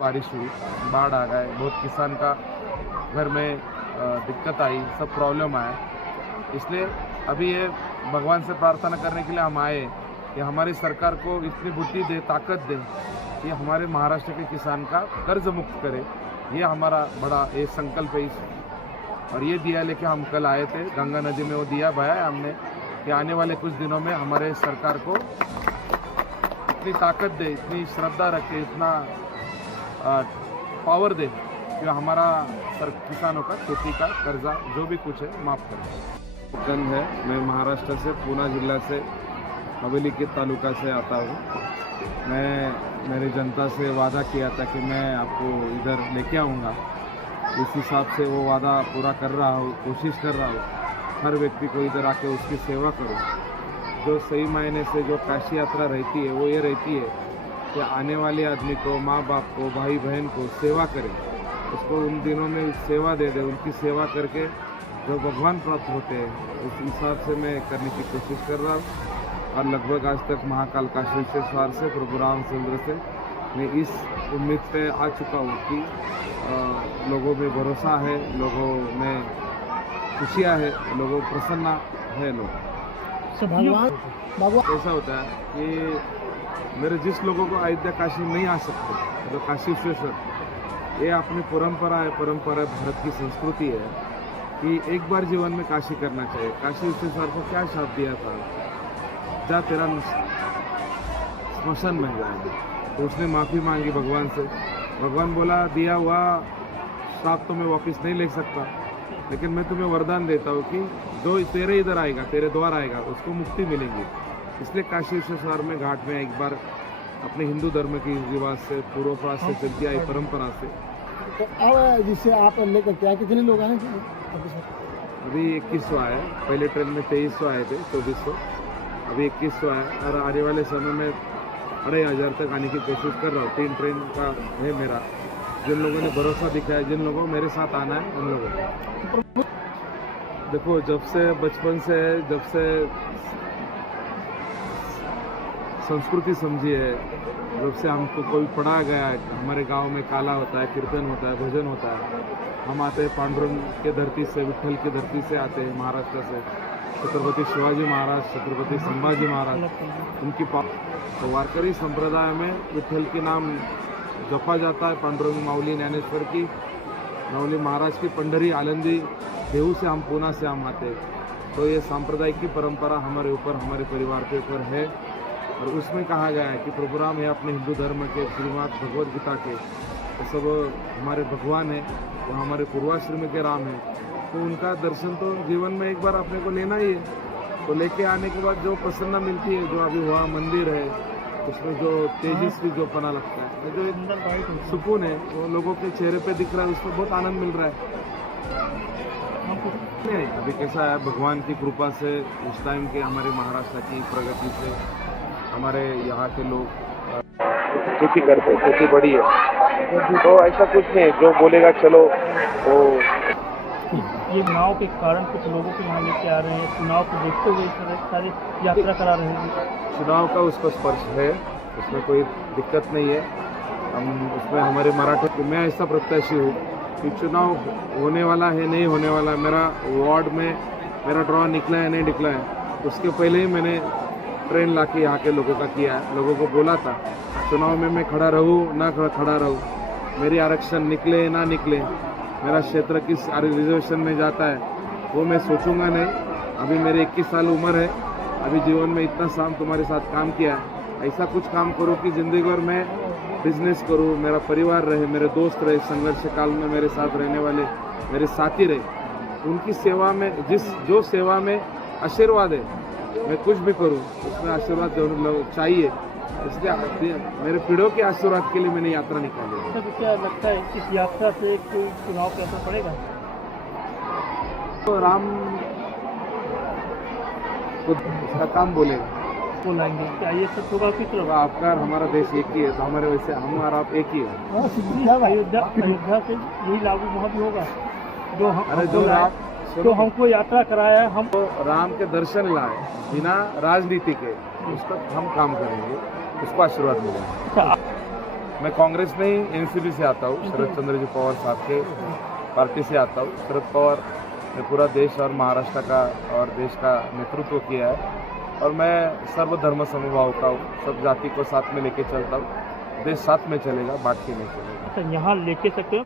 बारिश हुई, बाढ़ आ गए, बहुत किसान का घर में दिक्कत आई, सब प्रॉब्लम आया। इसलिए अभी ये भगवान से प्रार्थना करने के लिए हम आए कि हमारी सरकार को इतनी बुद्धि दे, ताकत दे कि हमारे महाराष्ट्र के किसान का कर्ज मुक्त करे। ये हमारा बड़ा ये संकल्प है। और ये दिया लेके हम कल आए थे, गंगा नदी में वो दिया बहाया हमने कि आने वाले कुछ दिनों में हमारे सरकार को इतनी ताकत दे, इतनी श्रद्धा रखे, इतना पावर दे कि हमारा किसानों का खेती का कर्जा जो भी कुछ है माफ़ करें। गंज है, मैं महाराष्ट्र से पूना जिला से हवेली के तालुका से आता हूँ। मैं मेरी जनता से वादा किया था कि मैं आपको इधर लेके आऊँगा। इस हिसाब से वो वादा पूरा कर रहा हूँ, कोशिश कर रहा हूँ हर व्यक्ति को इधर आके उसकी सेवा करूँ। जो सही मायने से जो काशी यात्रा रहती है वो ये रहती है कि आने वाले आदमी को, माँ बाप को, भाई बहन को सेवा करें, उसको उन दिनों में सेवा दे दे। उनकी सेवा करके जो भगवान प्राप्त होते हैं उस हिसाब से मैं करने की कोशिश कर रहा हूँ। और लगभग आज तक महाकाल काशी विश्वेश्वर से, प्रभु रामचंद्र से मैं इस उम्मीद पे आ चुका हूँ कि लोगों में भरोसा है, लोगों में खुशियाँ है, लोगों प्रसन्न है लोग। ऐसा होता है कि मेरे जिस लोगों को अयोध्या काशी नहीं आ सकते, जो काशी विश्वेश्वर, ये अपनी परंपरा है, भारत की संस्कृति है कि एक बार जीवन में काशी करना चाहिए। काशी विश्वेश्वर को क्या शाप दिया था, जा तेरा स्मशान बन जाएगा। तो उसने माफ़ी मांगी भगवान से। भगवान बोला दिया हुआ श्राप तो मैं वापस नहीं ले सकता, लेकिन मैं तुम्हें वरदान देता हूँ कि जो तेरे इधर आएगा, तेरे द्वार आएगा, उसको मुक्ति मिलेगी। इसलिए काशी विश्वेश्वर में घाट में एक बार अपने हिंदू धर्म की रिवाज से, पूर्वपराज से चलती आई परंपरा से। तो अब जिससे आप लेकर के आए, कितने लोग आए? अभी 2100 आए। पहले ट्रेन में 2300 आए थे, 2400, अभी 2100 आए। और आने वाले समय में 2500 तक आने की कोशिश कर रहा हूँ। 3 ट्रेन का है मेरा। जिन लोगों ने भरोसा दिखाया, जिन लोगों को मेरे साथ आना है, उन लोगों को देखो, जब से बचपन से, जब से संस्कृति समझी है, जब से हमको कोई पढ़ा गया है, हमारे गांव में काला होता है, कीर्तन होता है, भजन होता है। हम आते हैं पांडुरंग के धरती से, विट्ठल की धरती से आते हैं, महाराष्ट्र से। छत्रपति शिवाजी महाराज, छत्रपति संभाजी महाराज, उनकी तो वारकरी संप्रदाय में विट्ठल के नाम जपा जाता है। पांडुरंग, माऊली, ज्ञानेश्वर की, माऊली महाराज की पंडरी, आलंदी, देहू से हम, पूना से हम आते हैं। तो ये सांप्रदायिक की परंपरा हमारे ऊपर, हमारे परिवार के ऊपर है। और उसमें कहा गया है कि प्रभु राम है अपने हिंदू धर्म के, श्रीमद् भगवद गीता के, तो सब हमारे भगवान है, वो हमारे पूर्वाश्रम के राम है। तो उनका दर्शन तो जीवन में एक बार अपने को लेना ही है। तो लेके आने के बाद जो प्रसन्नता मिलती है, जो अभी हुआ मंदिर है, उसमें जो तेजस्वी जो पना लगता है, जो एक सुकून है, वो लोगों के चेहरे पे दिख रहा है, उसमें बहुत आनंद मिल रहा है। नहीं, अभी कैसा है, भगवान की कृपा से, उस टाइम के हमारे महाराष्ट्र की प्रगति से, हमारे यहाँ के लोग खेती करते, खेती बड़ी है। तो ऐसा कुछ नहीं, जो बोलेगा चलो वो। ये नाव के कारण कुछ लोगों को यहाँ लेके आ रहे हैं, चुनाव को देखते हुए सारी यात्रा करा रहे हैं। चुनाव का उसका स्पर्श है, उसमें कोई दिक्कत नहीं है। हम उसमें हमारे मराठी, मैं ऐसा प्रत्याशी हूँ कि चुनाव होने वाला है, नहीं होने वाला, मेरा वार्ड में मेरा ड्रॉ निकला है, नहीं निकला है, उसके पहले ही मैंने ट्रेन ला के यहाँ के लोगों का किया है। लोगों को बोला था चुनाव में मैं खड़ा रहूँ ना खड़ा रहूँ, मेरी आरक्षण निकले ना निकले, मेरा क्षेत्र किस रिजर्वेशन में जाता है, वो मैं सोचूंगा नहीं। अभी मेरे 21 साल उम्र है, अभी जीवन में इतना साल तुम्हारे साथ काम किया है, ऐसा कुछ काम करूँ कि ज़िंदगी भर मैं बिजनेस करूँ, मेरा परिवार रहे, मेरे दोस्त रहे, संघर्ष काल में मेरे साथ रहने वाले मेरे साथी रहे, उनकी सेवा में, जो सेवा में आशीर्वाद है, मैं कुछ भी करूँ उसमें आशीर्वाद चाहिए। इसलिए मेरे पीढ़ों के आशीर्वाद के लिए मैंने यात्रा निकाली। तो क्या लगता है इस यात्रा से कोई चुनाव पे असर पड़ेगा? तो राम खुद उसका काम बोलेगा, बोलेंगे क्या ये सब होगा? किस तरह आपका हमारा देश एक ही है, तो हमारे वैसे हम और आप एक ही है। अयोध्या से यही लागू वहाँ भी होगा, जो जो हमको यात्रा कराया है, हम तो राम के दर्शन लाए बिना राजनीति के, उसका हम काम करेंगे, उसको आशीर्वाद मिलेगा। मैं कांग्रेस में ही एनसीपी से आता हूँ, शरद चंद्र जी पवार साहब के पार्टी से आता हूँ। शरद पवार ने पूरा देश और महाराष्ट्र का और देश का नेतृत्व किया है और मैं सर्वधर्म समभाव का हूँ, सब जाति को साथ में लेके चलता हूँ। देश साथ में चलेगा, बांट के नहीं चलेगा। अच्छा, यहाँ लेके सकते हो